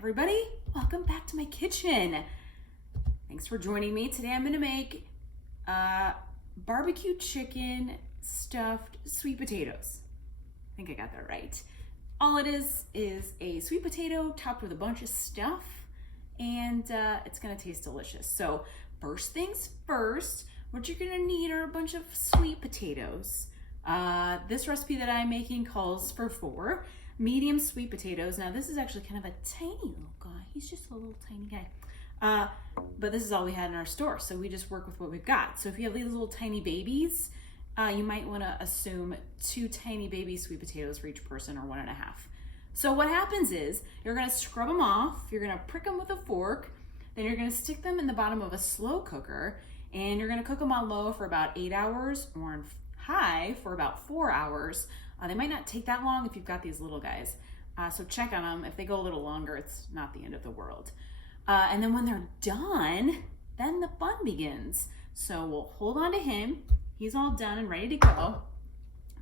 everybody, welcome back to my kitchen. Thanks for joining me. Today I'm going to make barbecue chicken stuffed sweet potatoes. I think I got that right. All it is a sweet potato topped with a bunch of stuff, and it's going to taste delicious. So first things first, what you're going to need are a bunch of sweet potatoes. This recipe that I'm making calls for 4 medium sweet potatoes. Now this is actually kind of a tiny little guy. He's just a little tiny guy. But this is all we had in our store, so we just work with what we've got. So if you have these little tiny babies, you might want to assume 2 tiny baby sweet potatoes for each person, or 1.5. So what happens is you're going to scrub them off, you're going to prick them with a fork, then you're going to stick them in the bottom of a slow cooker, and you're going to cook them on low for about 8 hours or on high for about 4 hours. They might not take that long if you've got these little guys. So check on them. If they go a little longer, it's not the end of the world. And then when they're done, then the fun begins. So we'll hold on to him. He's all done and ready to go.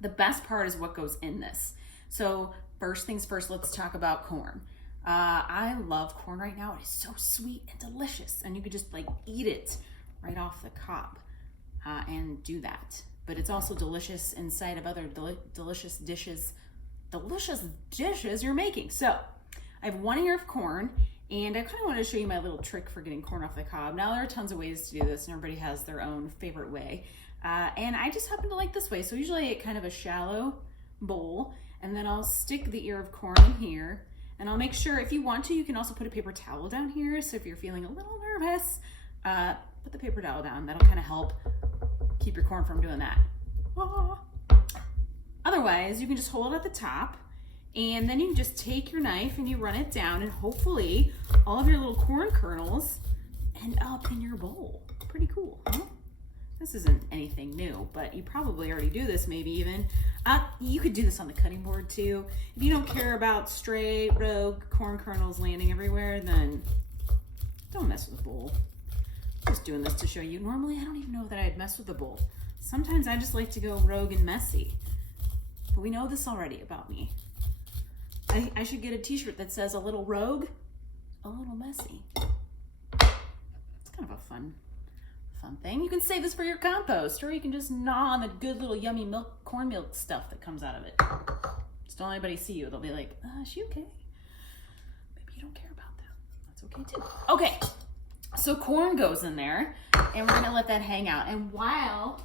The best part is what goes in this. So first things first, let's talk about corn. I love corn right now. It is so sweet and delicious. And you could just like eat it right off the cob and do that. But it's also delicious inside of other delicious dishes you're making. So I have 1 ear of corn, and I kind of want to show you my little trick for getting corn off the cob. Now there are tons of ways to do this, and everybody has their own favorite way. And I just happen to like this way. So usually I get kind of a shallow bowl, and then I'll stick the ear of corn in here, and I'll make sure, if you want to, you can also put a paper towel down here. So if you're feeling a little nervous, put the paper towel down. That'll kind of help keep your corn from doing that. Otherwise, you can just hold it at the top, and then you can just take your knife and you run it down, and hopefully all of your little corn kernels end up in your bowl. Pretty cool, huh? This isn't anything new, but you probably already do this, maybe even. You could do this on the cutting board too. If you don't care about stray, rogue corn kernels landing everywhere, then don't mess with the bowl. Just doing this to show you. Normally, I don't even know that I'd mess with the bowl. Sometimes I just like to go rogue and messy. But we know this already about me. I should get a t-shirt that says a little rogue, a little messy. It's kind of a fun thing. You can save this for your compost, or you can just gnaw on the good little yummy corn milk stuff that comes out of it. Just don't let anybody see you. They'll be like, is she okay? Maybe you don't care about that. That's okay too. Okay. So corn goes in there, and we're gonna let that hang out. And while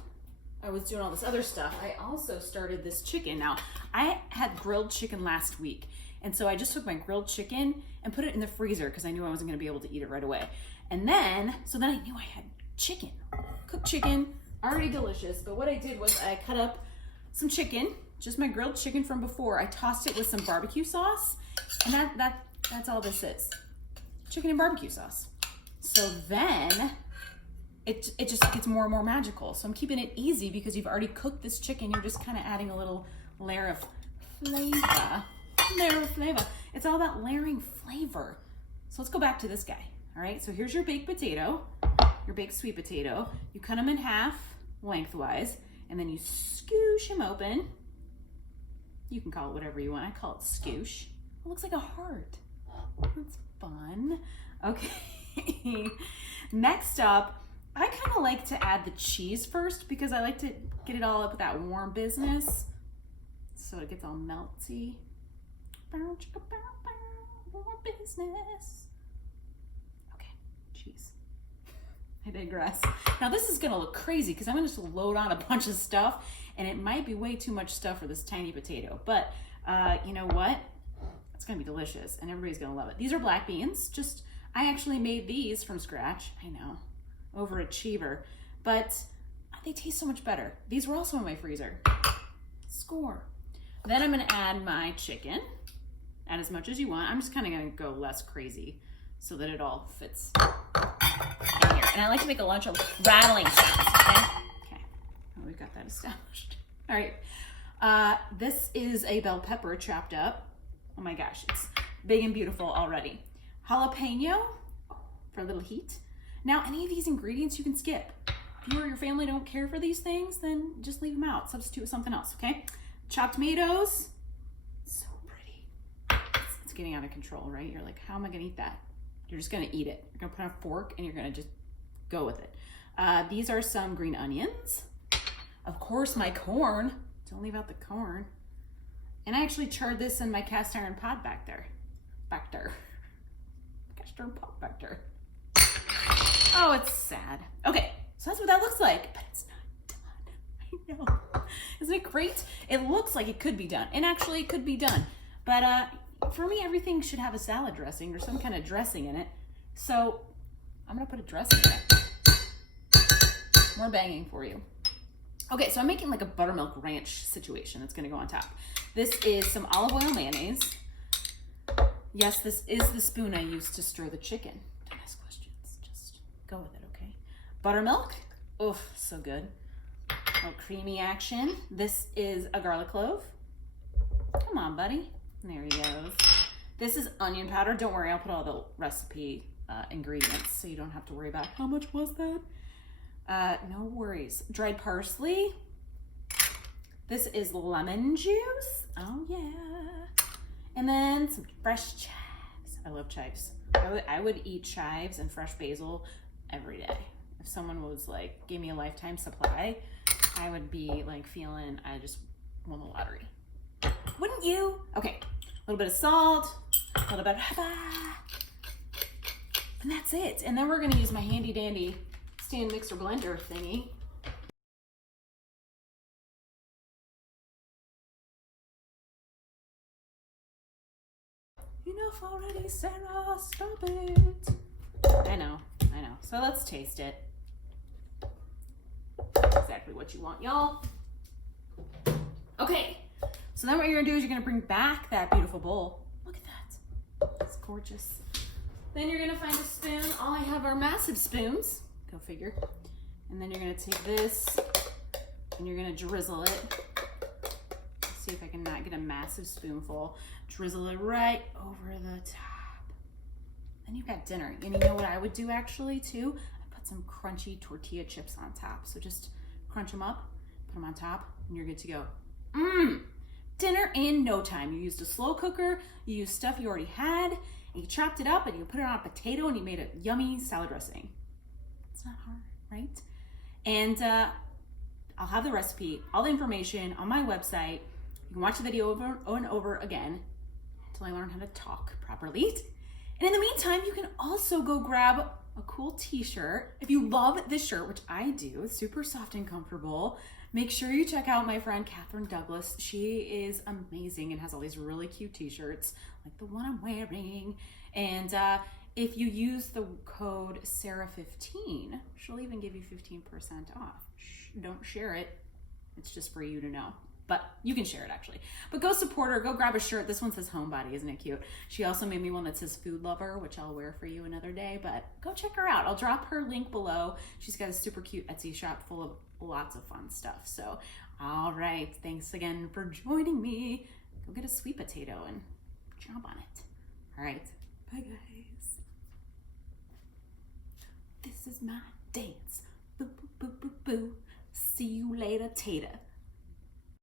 I was doing all this other stuff, I also started this chicken. Now, I had grilled chicken last week, and so I just took my grilled chicken and put it in the freezer because I knew I wasn't gonna be able to eat it right away. And then, so then I knew I had chicken, cooked chicken, already delicious. But what I did was I cut up some chicken, just my grilled chicken from before. I tossed it with some barbecue sauce, and that's all this is, chicken and barbecue sauce. So then it just gets more and more magical. So I'm keeping it easy because you've already cooked this chicken. You're just kind of adding a little layer of flavor. It's all about layering flavor. So let's go back to this guy. All right, so here's your baked potato, your baked sweet potato. You cut them in half lengthwise, and then you scoosh him open. You can call it whatever you want. I call it scoosh. It looks like a heart. That's fun. Okay. Next up, I kind of like to add the cheese first because I like to get it all up with that warm business so it gets all melty. Warm business. Okay, cheese. I digress. Now this is gonna look crazy because I'm gonna just load on a bunch of stuff, and it might be way too much stuff for this tiny potato, but you know what? It's gonna be delicious and everybody's gonna love it. These are black beans. I actually made these from scratch. I know, overachiever, but they taste so much better. These were also in my freezer. Score. Then I'm gonna add my chicken. Add as much as you want. I'm just kind of gonna go less crazy so that it all fits in here. And I like to make a bunch of rattling sounds, okay? Okay, well, we've got that established. All right, this is a bell pepper chopped up. Oh my gosh, it's big and beautiful already. Jalapeno for a little heat. Now, any of these ingredients you can skip. If you or your family don't care for these things, then just leave them out. Substitute with something else, okay? Chopped tomatoes. So pretty. It's getting out of control, right? You're like, how am I gonna eat that? You're just gonna eat it. You're gonna put on a fork and you're gonna just go with it. These are some green onions. Of course, my corn. Don't leave out the corn. And I actually charred this in my cast iron pot back there. Cast iron pot back there. Oh, it's sad. Okay, so that's what that looks like, but it's not done. I know. Isn't it great? It looks like it could be done, and actually it could be done. But for me, everything should have a salad dressing or some kind of dressing in it. So I'm gonna put a dressing in it. More banging for you. Okay, so I'm making like a buttermilk ranch situation that's gonna go on top. This is some olive oil mayonnaise. Yes, this is the spoon I used to stir the chicken. Don't ask questions, just go with it, okay? Buttermilk, oof, so good. A little creamy action. This is a garlic clove. Come on, buddy. There he goes. This is onion powder. Don't worry, I'll put all the recipe ingredients so you don't have to worry about how much was that. No worries. Dried parsley. This is lemon juice. Oh yeah. And then some fresh chives. I love chives. I would eat chives and fresh basil every day. If someone was like, gave me a lifetime supply, I would be like feeling I just won the lottery. Wouldn't you? Okay, a little bit of salt, a little bit of and that's it. And then we're gonna use my handy dandy stand mixer blender thingy. Enough already, Sarah, stop it. I know. So let's taste it. Exactly what you want, y'all. Okay, so then what you're gonna do is you're gonna bring back that beautiful bowl. Look at that, it's gorgeous. Then you're gonna find a spoon. All I have are massive spoons, go figure. And then you're gonna take this and you're gonna drizzle it. Let's see if I can not get a massive spoonful. Drizzle it right over the top. Then you've got dinner. And you know what I would do actually too? I put some crunchy tortilla chips on top. So just crunch them up, put them on top, and you're good to go. Dinner in no time. You used a slow cooker, you used stuff you already had, and you chopped it up and you put it on a potato and you made a yummy salad dressing. It's not hard, right? And I'll have the recipe, all the information on my website. You can watch the video over and over again until I learn how to talk properly. And in the meantime, you can also go grab a cool t-shirt. If you love this shirt, which I do, it's super soft and comfortable, make sure you check out my friend Catherine Douglas. She is amazing and has all these really cute t-shirts like the one I'm wearing. And if you use the code Sarah15, she'll even give you 15% off. Shh, don't share it. It's just for you to know. But you can share it actually. But go support her, go grab a shirt. This one says Homebody, isn't it cute? She also made me one that says Food Lover, which I'll wear for you another day, but go check her out. I'll drop her link below. She's got a super cute Etsy shop full of lots of fun stuff. So, all right, thanks again for joining me. Go get a sweet potato and jump on it. All right, bye guys. This is my dance. Boo, boo, boo, boo, boo. See you later, Tater.